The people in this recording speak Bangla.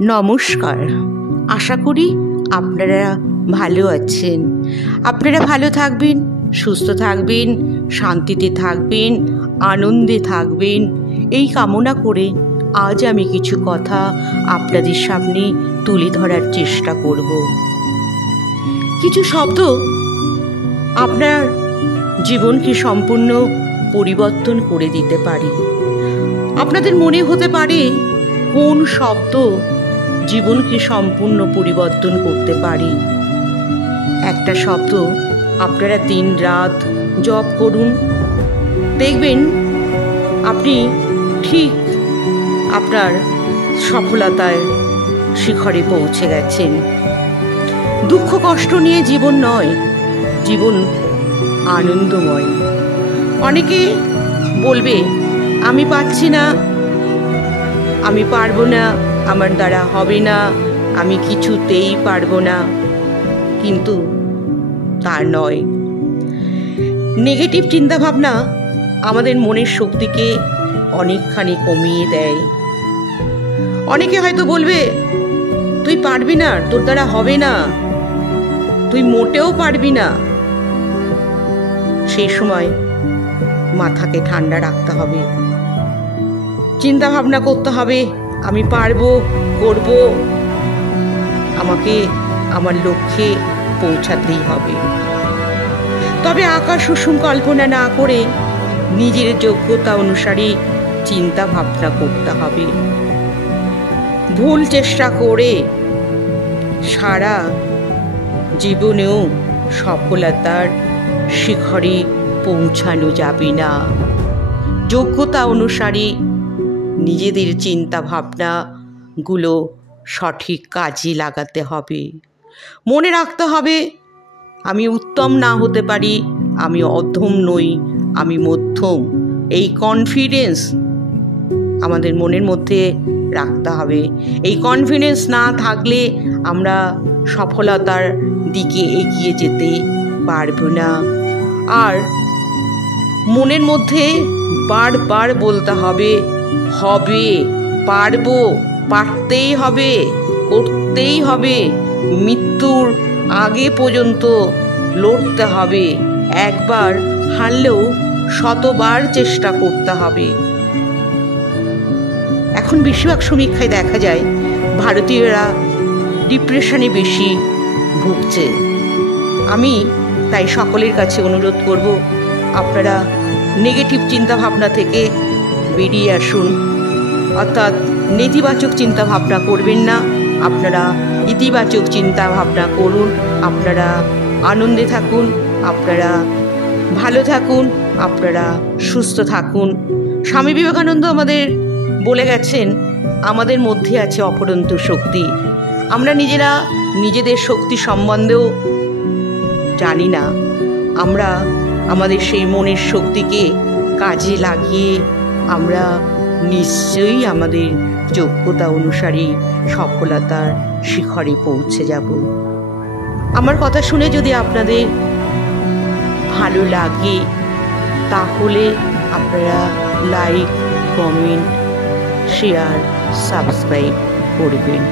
নমস্কার। আশা করি আপনারা ভালো আছেন। আপনারা ভালো থাকবেন, সুস্থ থাকবেন, শান্তিতে থাকবেন, আনন্দে থাকবেন, এই কামনা করে আজ আমি কিছু কথা আপনাদের সামনে তুলে ধরার চেষ্টা করব। কিছু শব্দ আপনার জীবনকে সম্পূর্ণ পরিবর্তন করে দিতে পারে। আপনাদের মনে হতে পারে কোন শব্দ জীবনকে সম্পূর্ণ পরিবর্তন করতে পারে। একটা শব্দ আপনারা দিন রাত জপ করুন, দেখবেন আপনি ঠিক আপনার সফলতার শিখরে পৌঁছে গেছেন। দুঃখ কষ্ট নিয়ে জীবন নয়, জীবন আনন্দময়। অনেকে বলবে আমি পাচ্ছি না, আমি পারবো না, আমার দ্বারা হবে না, আমি কিছুতেই পারবো না। কিন্তু তা নয়। নেগেটিভ চিন্তাভাবনা আমাদের মনের শক্তিকে অনেকখানি কমিয়ে দেয়। অনেকে হয়তো বলবে তুই পারবি না, তোর দ্বারা হবে না, তুই মোটেও পারবি না। সেই সময় মাথাকে ঠান্ডা রাখতে হবে, চিন্তা ভাবনা করতে হবে আমি পারবো, করব, আমাকে আমার লক্ষ্যে পৌঁছাতেই হবে। তবে আকাশ কুসুম কল্পনা না করে নিজের যোগ্যতা অনুসারে চিন্তা ভাবনা করতে হবে। ভুল চেষ্টা করে সারা জীবনেও সফলতার শিখরে পৌঁছানো যাবে না। যোগ্যতা অনুসারে নিজেদের চিন্তা ভাবনাগুলো সঠিক কাজে লাগাতে হবে। মনে রাখতে হবে আমি উত্তম না হতে পারি, আমি অধম নই, আমি মধ্যম। এই কনফিডেন্স আমাদের মনের মধ্যে রাখতে হবে। এই কনফিডেন্স না থাকলে আমরা সফলতার দিকে এগিয়ে যেতে পারবো না। আর মনের মধ্যে বারবার বলতে হবে হবে, পারবো, পারতেই হবে, করতেই হবে, মৃত্যুর আগে পর্যন্ত লড়তে হবে। একবার হারলেও শতবার চেষ্টা করতে হবে। এখন বেশিরভাগ সমীক্ষায় দেখা যায় ভারতীয়রা ডিপ্রেশনে বেশি ভুগছে। আমি তাই সকলের কাছে অনুরোধ করব, আপনারা নেগেটিভ চিন্তাভাবনা থেকে বেরিয়ে আসুন। অর্থাৎ নেতিবাচক চিন্তাভাবনা করবেন না, আপনারা ইতিবাচক চিন্তাভাবনা করুন। আপনারা আনন্দে থাকুন, আপনারা ভালো থাকুন, আপনারা সুস্থ থাকুন। স্বামী বিবেকানন্দ আমাদের বলে গেছেন আমাদের মধ্যে আছে অপরন্ত শক্তি। আমরা নিজেরা নিজেদের শক্তি সম্বন্ধেও জানি না। আমরা আমাদের সেই মনের শক্তিকে কাজে লাগিয়ে আমরা নিশ্চয়ই আমাদের যোগ্যতা অনুসারে সফলতার শিখরে পৌঁছে যাব। আমার কথা শুনে যদি আপনাদের ভালো লাগে তাহলে আপনারা লাইক, কমেন্ট, শেয়ার, সাবস্ক্রাইব করবেন।